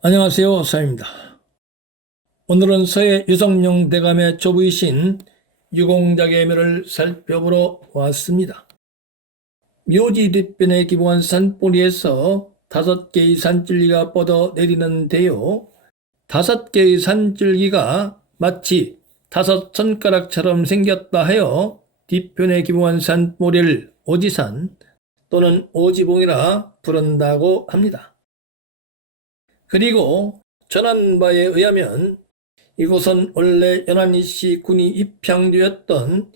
안녕하세요, 서입니다. 오늘은 서해 유성룡 대감의 조부이신 유공작의 묘를 살펴보러 왔습니다. 묘지 뒷변에 기부한 산뿌리에서 5개의 산줄기가 뻗어 내리는데요. 5개의 산줄기가 마치 5손가락처럼 생겼다 하여 뒷편에 기부한 산뿌리를 오지산 또는 오지봉이라 부른다고 합니다. 그리고 전한 바에 의하면 이곳은 원래 연안이씨 군이 입향주였던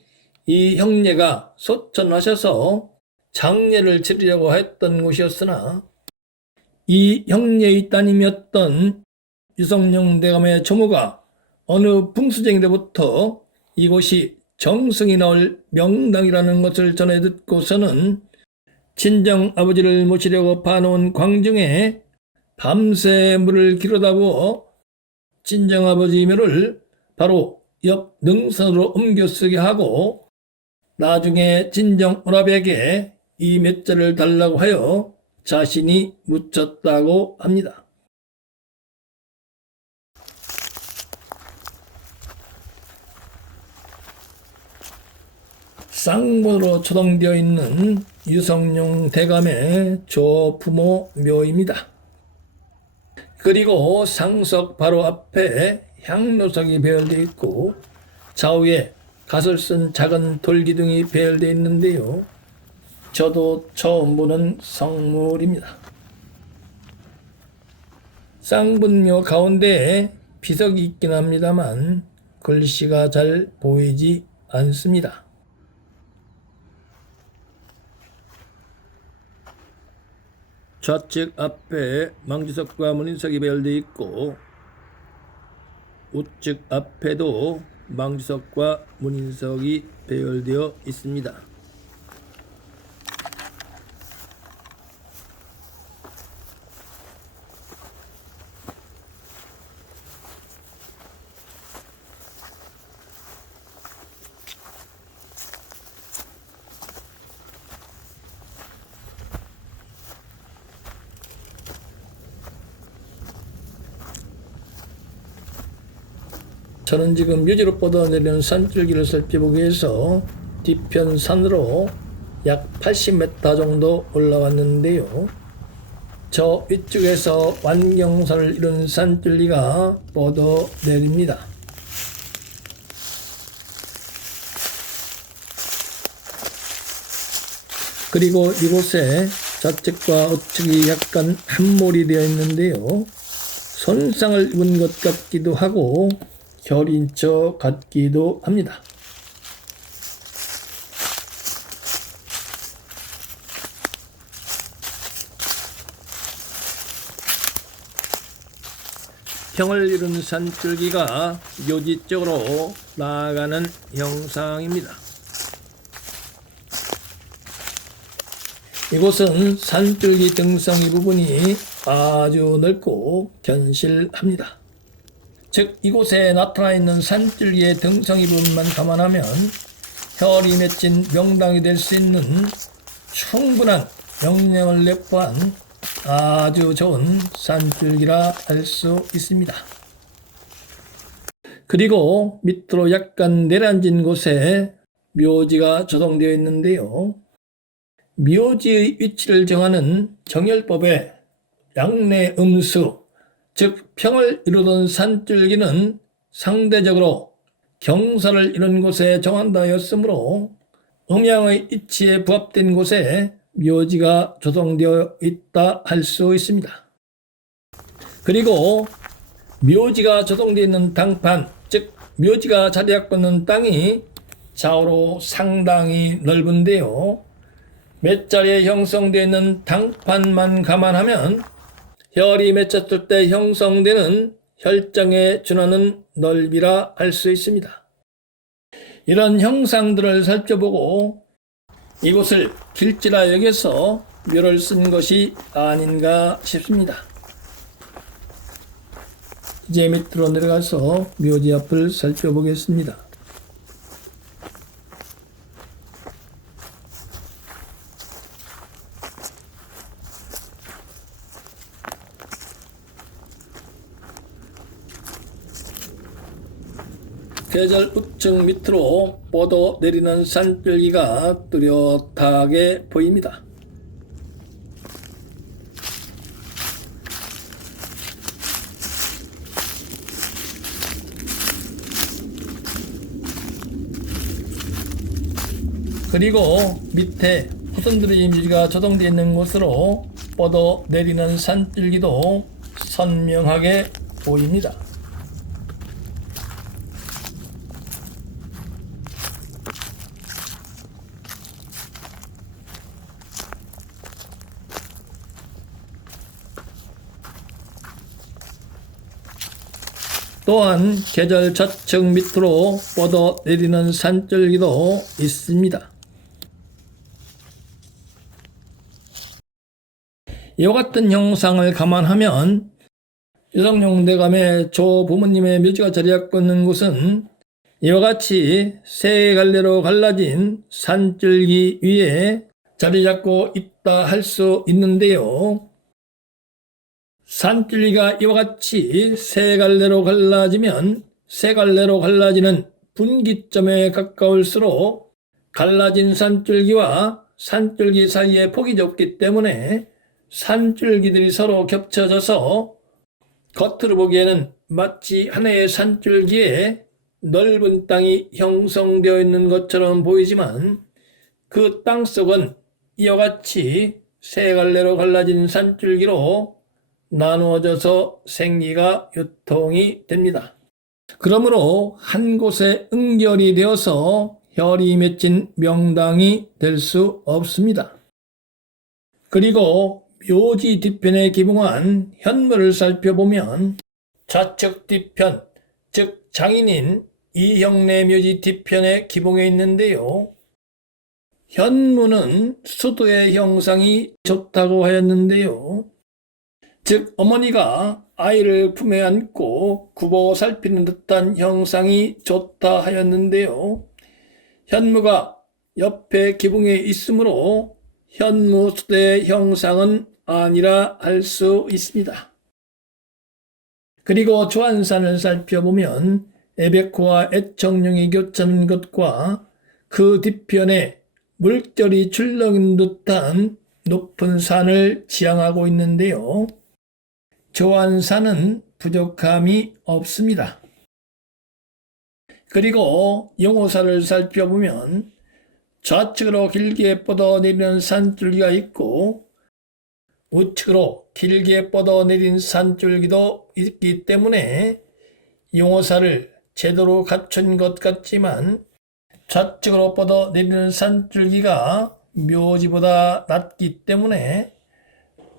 이 형제가 소천하셔서 장례를 치르려고 했던 곳이었으나 이 형제의 따님이었던 유성룡 대감의 조무가 어느 풍수쟁이로부터 이곳이 정승이 나올 명당이라는 것을 전해 듣고서는 친정 아버지를 모시려고 파놓은 광중에 밤새 물을 기르다 부어 친정아버지 묘를 바로 옆 능선으로 옮겨 쓰게 하고 나중에 친정오라백에 이 묘자를 달라고 하여 자신이 묻혔다고 합니다. 쌍문으로 초동되어 있는 유성룡 대감의 조부모 묘입니다. 그리고 상석 바로 앞에 향로석이 배열되어 있고 좌우에 갓을 쓴 작은 돌기둥이 배열되어 있는데요. 저도 처음 보는 성물입니다. 쌍분묘 가운데에 비석이 있긴 합니다만 글씨가 잘 보이지 않습니다. 좌측 앞에 망주석과 문인석이 배열되어 있고 우측 앞에도 망주석과 문인석이 배열되어 있습니다. 저는 지금 묘지로 뻗어내리는 산줄기를 살펴보기 위해서 뒤편 산으로 약 80m 정도 올라왔는데요. 저 위쪽에서 완경선을 이룬 산줄기가 뻗어내립니다. 그리고 이곳에 좌측과 우측이 약간 함몰이 되어 있는데요. 손상을 입은 것 같기도 하고 결인 것 같기도 합니다. 평을 이룬 산줄기가 묘지 쪽으로 나아가는 형상입니다. 이곳은 산줄기 등성이 부분이 아주 넓고 견실합니다. 즉 이곳에 나타나 있는 산줄기의 등성이 부분만 감안하면 혈이 맺힌 명당이 될 수 있는 충분한 영양을 내포한 아주 좋은 산줄기라 할 수 있습니다. 그리고 밑으로 약간 내려앉은 곳에 묘지가 조성되어 있는데요. 묘지의 위치를 정하는 정열법에 양내음수, 즉 평을 이루던 산줄기는 상대적으로 경사를 이룬 곳에 정한다 하였으므로 음양의 이치에 부합된 곳에 묘지가 조성되어 있다 할 수 있습니다. 그리고 묘지가 조성되어 있는 당판, 즉 묘지가 자리 잡고 있는 땅이 좌우로 상당히 넓은데요. 몇 자리에 형성되어 있는 당판만 감안하면 혈이 맺혔을 때 형성되는 혈장에 준하는 넓이라 할 수 있습니다. 이런 형상들을 살펴보고 이곳을 길지라 여겨서 묘를 쓴 것이 아닌가 싶습니다. 이제 밑으로 내려가서 묘지 앞을 살펴보겠습니다. 계절 우측 밑으로 뻗어 내리는 산줄기가 뚜렷하게 보입니다. 그리고 밑에 후손들의 유지가 조성되어 있는 곳으로 뻗어 내리는 산줄기도 선명하게 보입니다. 또한 계절 좌측 밑으로 뻗어 내리는 산줄기도 있습니다. 이와 같은 형상을 감안하면 유성룡 대감의 조부모님의 묘지가 자리하고 있는 곳은 이와 같이 세 갈래로 갈라진 산줄기 위에 자리 잡고 있다 할 수 있는데요. 산줄기가 이와 같이 세 갈래로 갈라지면 세 갈래로 갈라지는 분기점에 가까울수록 갈라진 산줄기와 산줄기 사이에 폭이 좁기 때문에 산줄기들이 서로 겹쳐져서 겉으로 보기에는 마치 하나의 산줄기에 넓은 땅이 형성되어 있는 것처럼 보이지만 그 땅속은 이와 같이 세 갈래로 갈라진 산줄기로 나누어져서 생기가 유통이 됩니다. 그러므로 한 곳에 응결이 되어서 혈이 맺힌 명당이 될 수 없습니다. 그리고 묘지 뒤편에 기봉한 현무를 살펴보면 좌측 뒤편, 즉 장인인 이형내 묘지 뒤편에 기봉해 있는데요. 현무는 수도의 형상이 좋다고 하였는데요. 즉 어머니가 아이를 품에 안고 굽어 살피는 듯한 형상이 좋다 하였는데요. 현무가 옆에 기봉해 있으므로 현무 수도의 형상은 아니라 할 수 있습니다. 그리고 조안산을 살펴보면 애백호와 애청룡이 교차하는 것과 그 뒤편에 물결이 출렁이는 듯한 높은 산을 지향하고 있는데요. 조안산은 부족함이 없습니다. 그리고 용호사를 살펴보면 좌측으로 길게 뻗어내리는 산줄기가 있고 우측으로 길게 뻗어내린 산줄기도 있기 때문에 용호사를 제대로 갖춘 것 같지만 좌측으로 뻗어내리는 산줄기가 묘지보다 낮기 때문에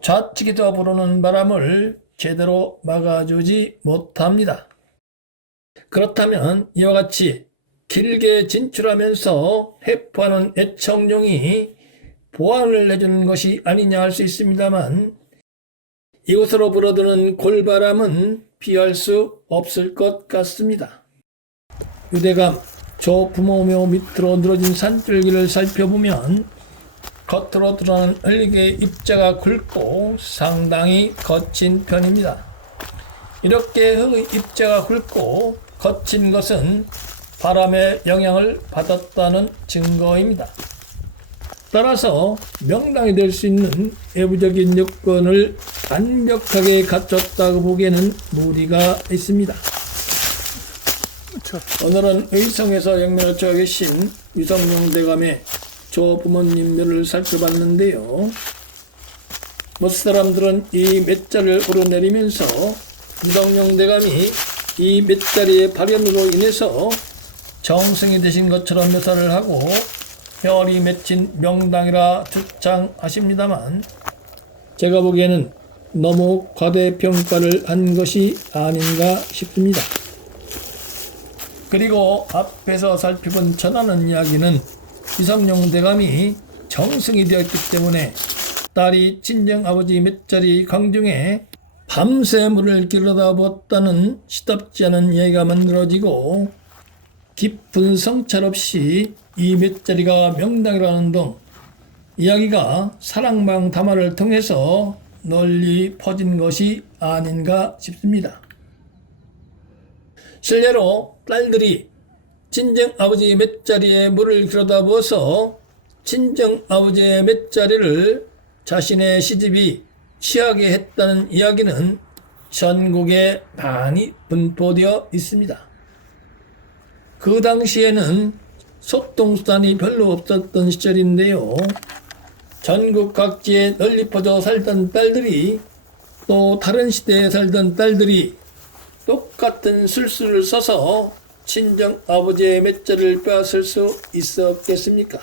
좌측에서 불어오는 바람을 제대로 막아주지 못합니다. 그렇다면 이와 같이 길게 진출하면서 회포하는 애청룡이 보완을 해주는 것이 아니냐 할 수 있습니다만 이곳으로 불어드는 골바람은 피할 수 없을 것 같습니다. 유대감 조부모묘 밑으로 늘어진 산줄기를 살펴보면 겉으로 드러나는 흙의 입자가 굵고 상당히 거친 편입니다. 이렇게 흙의 입자가 굵고 거친 것은 바람의 영향을 받았다는 증거입니다. 따라서 명당이 될 수 있는 외부적인 요건을 완벽하게 갖췄다고 보기에는 무리가 있습니다. 오늘은 의성에서 영면을 쳐가 계신 유성룡 대감의 조부모님 묘를 살펴봤는데요. 못 사람들은 이 맷자를 오르내리면서 유성룡 대감이 이 맷자리의 발현으로 인해서 정승이 되신 것처럼 묘사를 하고 혈이 맺힌 명당이라 주장하십니다만 제가 보기에는 너무 과대평가를 한 것이 아닌가 싶습니다. 그리고 앞에서 살펴본 전하는 이야기는 유성룡 대감이 정승이 되었기 때문에 딸이 친정아버지 맷자리 광중에 밤새 물을 길어다 부었다는 시답지 않은 이야기가 만들어지고 깊은 성찰 없이 이 맷자리가 명당이라는 등 이야기가 사랑방 담화를 통해서 널리 퍼진 것이 아닌가 싶습니다. 실례로 딸들이 친정 아버지 맷자리에 물을 길어다 부어서 친정 아버지의 맷자리를 자신의 시집이 취하게 했다는 이야기는 전국에 많이 분포되어 있습니다. 그 당시에는 소통수단이 별로 없었던 시절인데요. 전국 각지에 널리 퍼져 살던 딸들이 또 다른 시대에 살던 딸들이 똑같은 술수를 써서 친정 아버지의 맷자리를 빼앗을 수 있었겠습니까?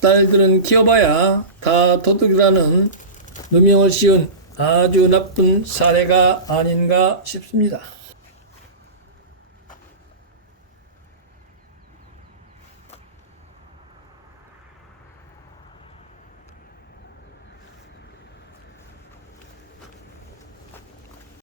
딸들은 키워봐야 다 도둑이라는 누명을 씌운 아주 나쁜 사례가 아닌가 싶습니다.